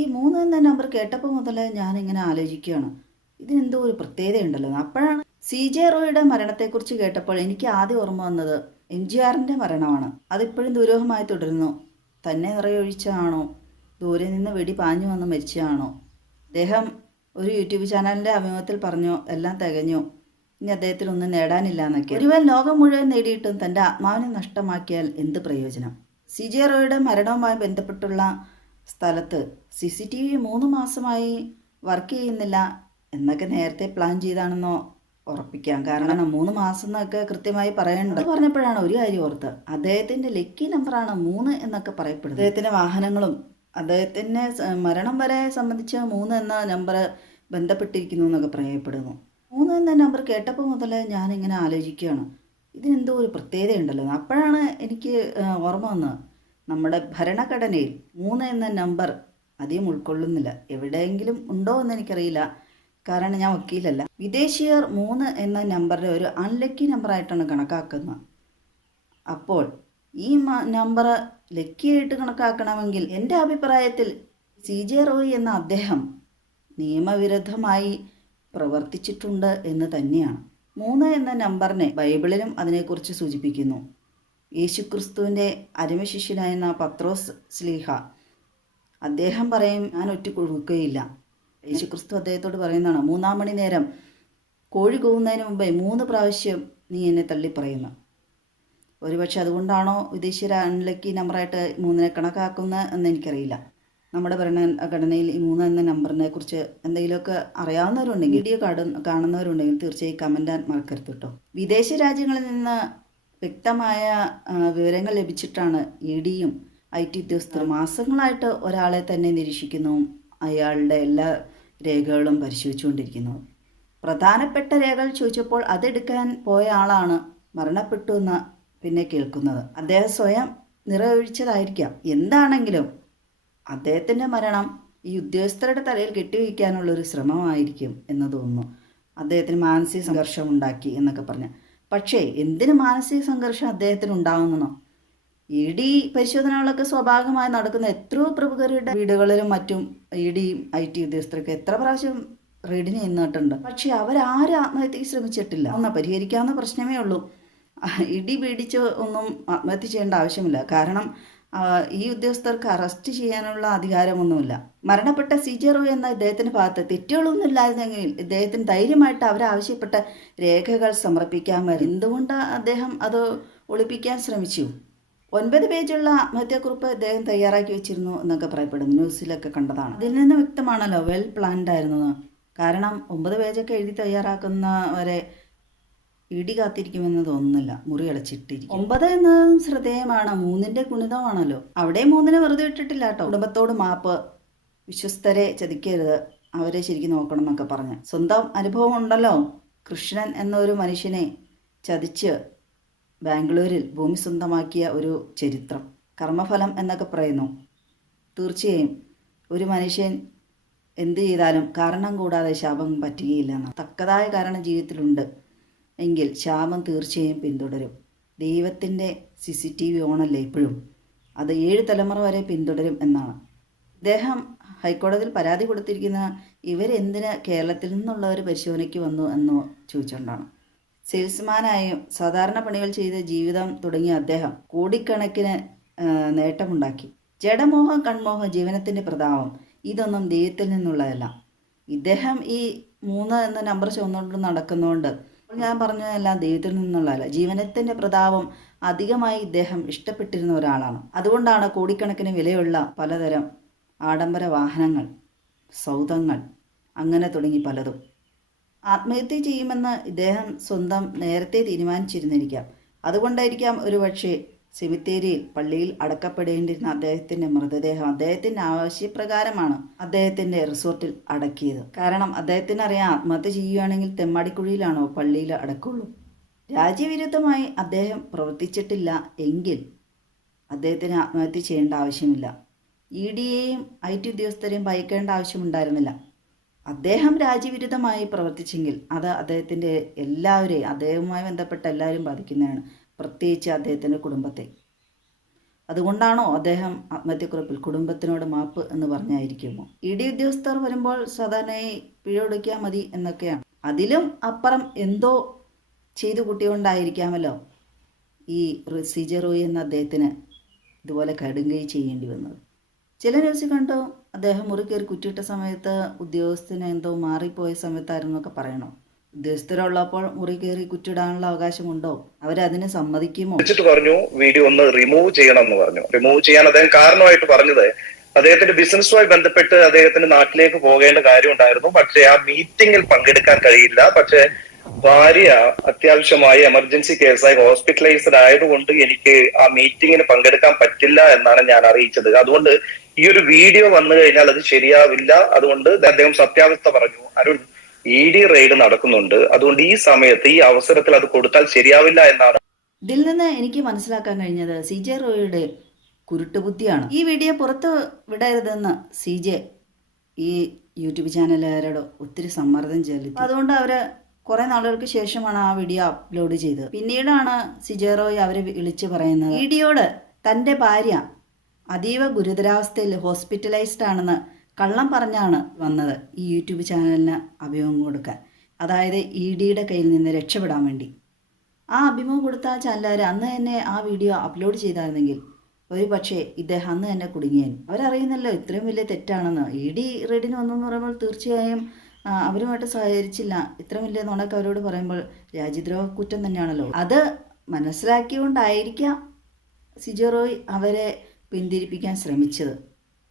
ഈ മൂന്ന് എന്ന നമ്പർ കേട്ടപ്പോൾ മുതൽ ഞാനിങ്ങനെ ആലോചിക്കുകയാണ്. ഇതിനെന്തോ ഒരു പ്രത്യേകതയുണ്ടല്ലോ. അപ്പോഴാണ് സി ജെ റോയുടെ മരണത്തെക്കുറിച്ച് കേട്ടപ്പോൾ എനിക്ക് ആദ്യം ഓർമ്മ വന്നത് എം ജി ആറിന്റെ മരണമാണ്. അതിപ്പോഴും ദുരൂഹമായി തുടരുന്നു. തന്നെ നിറയൊഴിച്ചാണോ? ദൂരെ നിന്ന് വെടി പാഞ്ഞു വന്ന് മരിച്ചതാണോ? അദ്ദേഹം ഒരു യൂട്യൂബ് ചാനലിന്റെ അഭിമുഖത്തിൽ പറഞ്ഞു എല്ലാം തികഞ്ഞു. ഇനി അദ്ദേഹത്തിന് ഒന്നും നേടാനില്ല എന്നൊക്കെ. ഒരുവൻ ലോകം മുഴുവൻ നേടിയിട്ടും തന്റെ ആത്മാവിനെ നഷ്ടമാക്കിയാൽ എന്ത് പ്രയോജനം? സി ജെ റോയുടെ മരണവുമായി ബന്ധപ്പെട്ടുള്ള സ്ഥലത്ത് സി സി ടി വി മൂന്ന് മാസമായി വർക്ക് ചെയ്യുന്നില്ല എന്നൊക്കെ നേരത്തെ പ്ലാൻ ചെയ്താണെന്നോ ഉറപ്പിക്കാം. കാരണം മൂന്ന് മാസം എന്നൊക്കെ കൃത്യമായി പറയേണ്ടത് പറഞ്ഞപ്പോഴാണ് ഒരു കാര്യം ഓർത്ത്. അദ്ദേഹത്തിന്റെ ലക്കി നമ്പറാണ് മൂന്ന് എന്നൊക്കെ പറയപ്പെടുന്നത്. അദ്ദേഹത്തിന്റെ വാഹനങ്ങളും അദ്ദേഹത്തിന്റെ മരണം വരെ സംബന്ധിച്ച് മൂന്ന് എന്ന നമ്പർ ബന്ധപ്പെട്ടിരിക്കുന്നു എന്നൊക്കെ പറയപ്പെടുന്നു. മൂന്ന് എന്ന നമ്പർ കേട്ടപ്പോൾ മുതൽ ഇങ്ങനെ ആലോചിക്കുകയാണ്. ഇതിനെന്തോ ഒരു പ്രത്യേകതയുണ്ടല്ലോ. അപ്പോഴാണ് എനിക്ക് ഓർമ്മ വന്നത്. നമ്മുടെ ഭരണഘടനയിൽ മൂന്ന് എന്ന നമ്പർ അധികം ഉൾക്കൊള്ളുന്നില്ല. എവിടെയെങ്കിലും ഉണ്ടോ എന്ന് എനിക്കറിയില്ല. കാരണം ഞാൻ വക്കീലല്ല. വിദേശീയർ മൂന്ന് എന്ന നമ്പറിനെ ഒരു അൺലക്കി നമ്പറായിട്ടാണ് കണക്കാക്കുന്നത്. അപ്പോൾ ഈ നമ്പർ ലക്കിയായിട്ട് കണക്കാക്കണമെങ്കിൽ എന്റെ അഭിപ്രായത്തിൽ സി ജെ റോയ് എന്ന അദ്ദേഹം നിയമവിരുദ്ധമായി പ്രവർത്തിച്ചിട്ടുണ്ട് എന്ന് തന്നെയാണ്. മൂന്ന് എന്ന നമ്പറിനെ ബൈബിളിലും അതിനെക്കുറിച്ച് സൂചിപ്പിക്കുന്നു. യേശുക്രിസ്തുവിന്റെ അരുമശിഷ്യനായിരുന്ന പത്രോസ് സ്ലീഹ. അദ്ദേഹം പറയും ഞാൻ ഒറ്റ കൊടുക്കുകയില്ല യേശുക്രിസ്തു അദ്ദേഹത്തോട് പറയുന്നതാണ് മൂന്നാം മണി നേരം കോഴി കൂവുന്നതിന് മുമ്പേ മൂന്ന് പ്രാവശ്യം നീ എന്നെ തള്ളി പറയുന്നു ഒരുപക്ഷെ അതുകൊണ്ടാണോ വിദേശീയ അൺലക്കി നമ്പറായിട്ട് മൂന്നിനെ കണക്കാക്കുന്നത് എന്ന് എനിക്കറിയില്ല. നമ്മുടെ ഭരണഘടനയിൽ ഈ മൂന്ന് എന്ന നമ്പറിനെ കുറിച്ച് എന്തെങ്കിലുമൊക്കെ അറിയാവുന്നവരുണ്ടെങ്കിൽ വീഡിയോ കാണു കാണുന്നവരുണ്ടെങ്കിൽ തീർച്ചയായും കമന്റാൻ മറക്കരുത് കേട്ടോ. വിദേശ രാജ്യങ്ങളിൽ നിന്ന് വ്യക്തമായ വിവരങ്ങൾ ലഭിച്ചിട്ടാണ് ഇ ഡിയും ഐ ടി ഉദ്യോഗസ്ഥർ മാസങ്ങളായിട്ട് ഒരാളെ തന്നെ നിരീക്ഷിക്കുന്നു. അയാളുടെ എല്ലാ രേഖകളും പരിശോധിച്ചുകൊണ്ടിരിക്കുന്നു. പ്രധാനപ്പെട്ട രേഖകൾ ചോദിച്ചപ്പോൾ അതെടുക്കാൻ പോയ ആളാണ് മരണപ്പെട്ടു എന്ന് പിന്നെ കേൾക്കുന്നത്. അദ്ദേഹം സ്വയം നിറയൊഴിച്ചതായിരിക്കാം. എന്താണെങ്കിലും അദ്ദേഹത്തിന്റെ മരണം ഈ ഉദ്യോഗസ്ഥരുടെ തലയിൽ കെട്ടിവയ്ക്കാനുള്ള ഒരു ശ്രമമായിരിക്കും എന്ന് തോന്നുന്നു. അദ്ദേഹത്തിന് മാനസിക സംഘർഷം ഉണ്ടാക്കി എന്നൊക്കെ പറഞ്ഞ്. പക്ഷേ എന്തിന് മാനസിക സംഘർഷം അദ്ദേഹത്തിന് ഉണ്ടാകുന്നോ ഇ ഡി പരിശോധനകളൊക്കെ സ്വാഭാവികമായി നടക്കുന്ന എത്രയോ പ്രമുഖരുടെ വീടുകളിലും മറ്റും ഇ ഡിയും ഐ ടി ഉദ്യോഗസ്ഥരൊക്കെ എത്ര പ്രാവശ്യം റെയ്ഡിന് ചെന്നിട്ടുണ്ട്. പക്ഷേ അവരാരും ആത്മഹത്യക്ക് ശ്രമിച്ചിട്ടില്ല. ഒന്ന് പരിഹരിക്കാവുന്ന പ്രശ്നമേ ഉള്ളൂ. ഇടി പീഡിച്ച് ഒന്നും ആത്മഹത്യ ചെയ്യേണ്ട ആവശ്യമില്ല. കാരണം ഈ ഉദ്യോഗസ്ഥർക്ക് അറസ്റ്റ് ചെയ്യാനുള്ള അധികാരമൊന്നുമില്ല. മരണപ്പെട്ട സിജറോ എന്ന ഇദ്ദേഹത്തിന്റെ ഭാഗത്ത് തെറ്റുകളൊന്നും ഇല്ലായിരുന്നെങ്കിൽ ഇദ്ദേഹത്തിന് ധൈര്യമായിട്ട് അവരാവശ്യപ്പെട്ട രേഖകൾ സമർപ്പിക്കാമായിരുന്നു എന്തുകൊണ്ട് അദ്ദേഹം അത് ഒളിപ്പിക്കാൻ ശ്രമിച്ചു? ഒൻപത് പേജുള്ള ആത്മഹത്യാക്കുറിപ്പ് അദ്ദേഹം തയ്യാറാക്കി വെച്ചിരുന്നു എന്നൊക്കെ പറയപ്പെടുന്നു. ന്യൂസിലൊക്കെ കണ്ടതാണ്. അതിൽ നിന്ന് വ്യക്തമാണല്ലോ വെൽ പ്ലാൻഡ് ആയിരുന്നു. കാരണം ഒമ്പത് പേജൊക്കെ എഴുതി തയ്യാറാക്കുന്നവരെ ഇടി കാത്തിരിക്കുമെന്ന് തോന്നുന്നില്ല മുറി അടച്ചിട്ടിരിക്കും. ഒമ്പത് എന്നതും ശ്രദ്ധേയമാണ്. മൂന്നിന്റെ ഗുണിതമാണല്ലോ. അവിടെ മൂന്നിനെ വെറുതെ ഇട്ടിട്ടില്ല കേട്ടോ. കുടുംബത്തോട് മാപ്പ് വിശ്വസ്തരെ ചതിക്കരുത്. അവരെ ശരിക്കും നോക്കണം എന്നൊക്കെ പറഞ്ഞ്. സ്വന്തം അനുഭവം ഉണ്ടല്ലോ. കൃഷ്ണൻ എന്നൊരു മനുഷ്യനെ ചതിച്ച് ബാംഗ്ലൂരിൽ ഭൂമി സ്വന്തമാക്കിയ ഒരു ചരിത്രം. കർമ്മഫലം എന്നൊക്കെ പറയുന്നു. തീർച്ചയായും ഒരു മനുഷ്യൻ എന്ത് ചെയ്താലും കാരണം കൂടാതെ ശാപം പറ്റുകയില്ല എന്ന് തക്കതായ കാരണം ജീവിതത്തിലുണ്ട്. എങ്കിൽ ക്ഷാമം തീർച്ചയായും പിന്തുടരും. ദൈവത്തിന്റെ സി സി ടി വി ഓണല്ലേ ഇപ്പോഴും? അത് ഏഴ് തലമുറ വരെ പിന്തുടരും എന്നാണ്. ഇദ്ദേഹം ഹൈക്കോടതിയിൽ പരാതി കൊടുത്തിരിക്കുന്ന ഇവരെന്തിന് കേരളത്തിൽ നിന്നുള്ളവർ പരിശോധനയ്ക്ക് വന്നു എന്ന് ചോദിച്ചുകൊണ്ടാണ്. സെയിൽസ്മാനായും സാധാരണ പണികൾ ചെയ്ത് ജീവിതം തുടങ്ങിയ അദ്ദേഹം കോടിക്കണക്കിന് നേട്ടമുണ്ടാക്കി. ജഡമോഹം കൺമോഹം ജീവനത്തിന്റെ പ്രതാപം ഇതൊന്നും ദൈവത്തിൽ നിന്നുള്ളതല്ല. ഇദ്ദേഹം ഈ മൂന്ന് എന്ന നമ്പർ ചുവന്നുകൊണ്ട് നടക്കുന്നതുകൊണ്ട് ഞാൻ പറഞ്ഞതെല്ലാം ദൈവത്തിൽ നിന്നുള്ളതല്ല. ജീവനത്തിന്റെ പ്രതാപം അധികമായി ഇദ്ദേഹം ഇഷ്ടപ്പെട്ടിരുന്ന ഒരാളാണ്. അതുകൊണ്ടാണ് കോടിക്കണക്കിന് വിലയുള്ള പലതരം ആഡംബര വാഹനങ്ങൾ സൗധങ്ങൾ അങ്ങനെ തുടങ്ങി പലതും. ആത്മഹത്യ ചെയ്യുമെന്ന് ഇദ്ദേഹം സ്വന്തം നേരത്തെ തീരുമാനിച്ചിരുന്നിരിക്കാം. അതുകൊണ്ടായിരിക്കാം ഒരുപക്ഷെ സെമിത്തേരിയിൽ പള്ളിയിൽ അടക്കപ്പെടേണ്ടിരുന്ന അദ്ദേഹത്തിന്റെ മൃതദേഹം അദ്ദേഹത്തിന്റെ ആവശ്യപ്രകാരമാണ് അദ്ദേഹത്തിന്റെ റിസോർട്ടിൽ അടക്കിയത്. കാരണം അദ്ദേഹത്തിന് അറിയാം ആത്മഹത്യ ചെയ്യുകയാണെങ്കിൽ തെമ്മാടിക്കുഴിയിലാണോ പള്ളിയിൽ അടക്കുള്ളൂ. രാജ്യവിരുദ്ധമായി അദ്ദേഹം പ്രവർത്തിച്ചിട്ടില്ല എങ്കിൽ അദ്ദേഹത്തിന് ആത്മഹത്യ ചെയ്യേണ്ട ആവശ്യമില്ല. ഇ ഡിയെയും ഐ ടി ഉദ്യോഗസ്ഥരെയും ഭയക്കേണ്ട ആവശ്യമുണ്ടായിരുന്നില്ല. അദ്ദേഹം രാജ്യവിരുദ്ധമായി പ്രവർത്തിച്ചെങ്കിൽ അത് അദ്ദേഹത്തിന്റെ എല്ലാവരെയും അദ്ദേഹവുമായി ബന്ധപ്പെട്ട എല്ലാവരും ബാധിക്കുന്നതാണ്. പ്രത്യേകിച്ച് അദ്ദേഹത്തിന്റെ കുടുംബത്തെ. അതുകൊണ്ടാണോ അദ്ദേഹം ആത്മഹത്യക്കുറിപ്പിൽ കുടുംബത്തിനോട് മാപ്പ് എന്ന് പറഞ്ഞായിരിക്കുമോ? ഇ ഡി ഉദ്യോഗസ്ഥർ വരുമ്പോൾ സാധാരണയായി പിഴ ഒടുക്കിയാൽ മതി എന്നൊക്കെയാണ്. അതിലും അപ്പുറം എന്തോ ചെയ്തു കൂട്ടിയോണ്ടായിരിക്കാമല്ലോ ഈ സിജറോയി എന്ന അദ്ദേഹത്തിന് ഇതുപോലെ കടുങ്കൈ ചെയ്യേണ്ടി വന്നത്. ചില ന്യൂസ് കണ്ടു അദ്ദേഹം മുറി കയറി കുറ്റിയിട്ട സമയത്ത് ഉദ്യോഗസ്ഥന് എന്തോ മാറിപ്പോയ സമയത്തായിരുന്നു എന്നൊക്കെ പറയണോ? ഉദ്യോഗസ്ഥരുള്ളപ്പോൾ മുറി കയറി കുറ്റിടാനുള്ള അവകാശമുണ്ടോ? അവരതിന് സമ്മതിക്കുമോ? വിളിച്ചിട്ട് പറഞ്ഞു വീഡിയോ ഒന്ന് റിമൂവ് ചെയ്യണം എന്ന് പറഞ്ഞു. റിമൂവ് ചെയ്യാൻ അദ്ദേഹം കാരണമായിട്ട് പറഞ്ഞത് അദ്ദേഹത്തിന്റെ ബിസിനസ്സുമായി ബന്ധപ്പെട്ട് അദ്ദേഹത്തിന് നാട്ടിലേക്ക് പോകേണ്ട കാര്യം ഉണ്ടായിരുന്നു. പക്ഷേ ആ മീറ്റിംഗിൽ പങ്കെടുക്കാൻ കഴിയില്ല. പക്ഷേ ഭാര്യ അത്യാവശ്യമായി എമർജൻസി കേസായി ഹോസ്പിറ്റലൈസ്ഡ് ആയതുകൊണ്ട് എനിക്ക് ആ മീറ്റിംഗിന് പങ്കെടുക്കാൻ പറ്റില്ല എന്നാണ് ഞാൻ അറിയിച്ചത്. അതുകൊണ്ട് ഈ ഒരു വീഡിയോ വന്നു കഴിഞ്ഞാൽ അത് ശരിയാവില്ല. അതുകൊണ്ട് അദ്ദേഹം സത്യാവസ്ഥ പറഞ്ഞു. അരുൺ ഇ ഡി റെയ്ഡ് നടക്കുന്നുണ്ട്. അതുകൊണ്ട് ഈ സമയത്ത് ഈ അവസരത്തിൽ അത് കൊടുത്താൽ ശരിയാവില്ല എന്നാണ് ഇതിൽ നിന്ന് എനിക്ക് മനസ്സിലാക്കാൻ കഴിഞ്ഞത് സി ജെ റോയിയുടെ കുരുട്ടുബുദ്ധിയാണ്. ഈ വീഡിയോ പുറത്ത് വിടരുതെന്ന് സി ജെ ഈ യൂട്യൂബ് ചാനലുകാരോട് ഒത്തിരി സമ്മർദ്ദം ചെലുത്തി. അതുകൊണ്ട് അവർ കുറെ നാളുകൾക്ക് ശേഷമാണ് ആ വീഡിയോ അപ്ലോഡ് ചെയ്തത്. പിന്നീടാണ് സിജെ റോയ് അവരെ വിളിച്ചു പറയുന്നത് വീഡിയോട് തന്റെ ഭാര്യ അതീവ ഗുരുതരാവസ്ഥയിൽ ഹോസ്പിറ്റലൈസ്ഡ് ആണെന്ന് കള്ളം പറഞ്ഞാണ് വന്നത് ഈ യൂട്യൂബ് ചാനലിന് അഭിമുഖം കൊടുക്കാൻ. അതായത് ഇ ഡിയുടെ കയ്യിൽ നിന്ന് രക്ഷപ്പെടാൻ വേണ്ടി. ആ അഭിമുഖം കൊടുത്ത ആ ചാനലുകാർ അന്ന് തന്നെ ആ വീഡിയോ അപ്ലോഡ് ചെയ്തായിരുന്നെങ്കിൽ ഒരു പക്ഷേ ഇദ്ദേഹം അന്ന് തന്നെ കുടുങ്ങിയേൻ അവരറിയുന്നല്ലോ ഇത്രയും വലിയ തെറ്റാണെന്ന്. ഇ ഡി റെഡിന് വന്നെന്ന് പറയുമ്പോൾ തീർച്ചയായും അവരുമായിട്ട് സഹകരിച്ചില്ല. ഇത്രയും വലിയ നുണക്ക് അവരോട് പറയുമ്പോൾ രാജ്യദ്രോഹ കുറ്റം തന്നെയാണല്ലോ. അത് മനസ്സിലാക്കിയുകൊണ്ടായിരിക്കാം സിജോ റോയ് അവരെ പിന്തിരിപ്പിക്കാൻ ശ്രമിച്ചത്.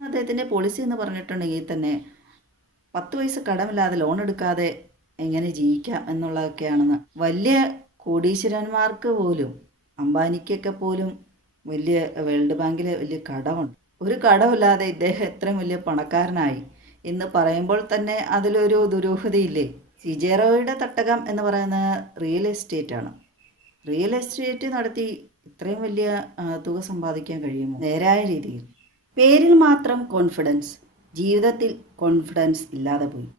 അദ്ദേഹത്തിന്റെ പോളിസി എന്ന് പറഞ്ഞിട്ടുണ്ടെങ്കിൽ തന്നെ പത്ത് പൈസ കടമില്ലാതെ ലോൺ എടുക്കാതെ എങ്ങനെ ജീവിക്കാം എന്നുള്ളതൊക്കെയാണെന്ന് വലിയ കോടീശ്വരന്മാർക്ക് പോലും അംബാനിക്കൊക്കെ പോലും വലിയ വേൾഡ് ബാങ്കിൽ വലിയ കടമുണ്ട്. ഒരു കടമില്ലാതെ ഇദ്ദേഹം എത്രയും വലിയ പണക്കാരനായി. എന്ന് പറയുമ്പോൾ തന്നെ അതിലൊരു ദുരൂഹതയില്ലേ? സിജേറോയുടെ തട്ടകം എന്ന് പറയുന്ന റിയൽ എസ്റ്റേറ്റ് ആണ്. റിയൽ എസ്റ്റേറ്റ് നടത്തി ഇത്രയും വലിയ തുക സമ്പാദിക്കാൻ കഴിയുമോ? നേരായ രീതിയിൽ. പേരിൽ മാത്രം കോൺഫിഡൻസ് ജീവിതത്തിൽ കോൺഫിഡൻസ് ഇല്ലാതെ പോയി.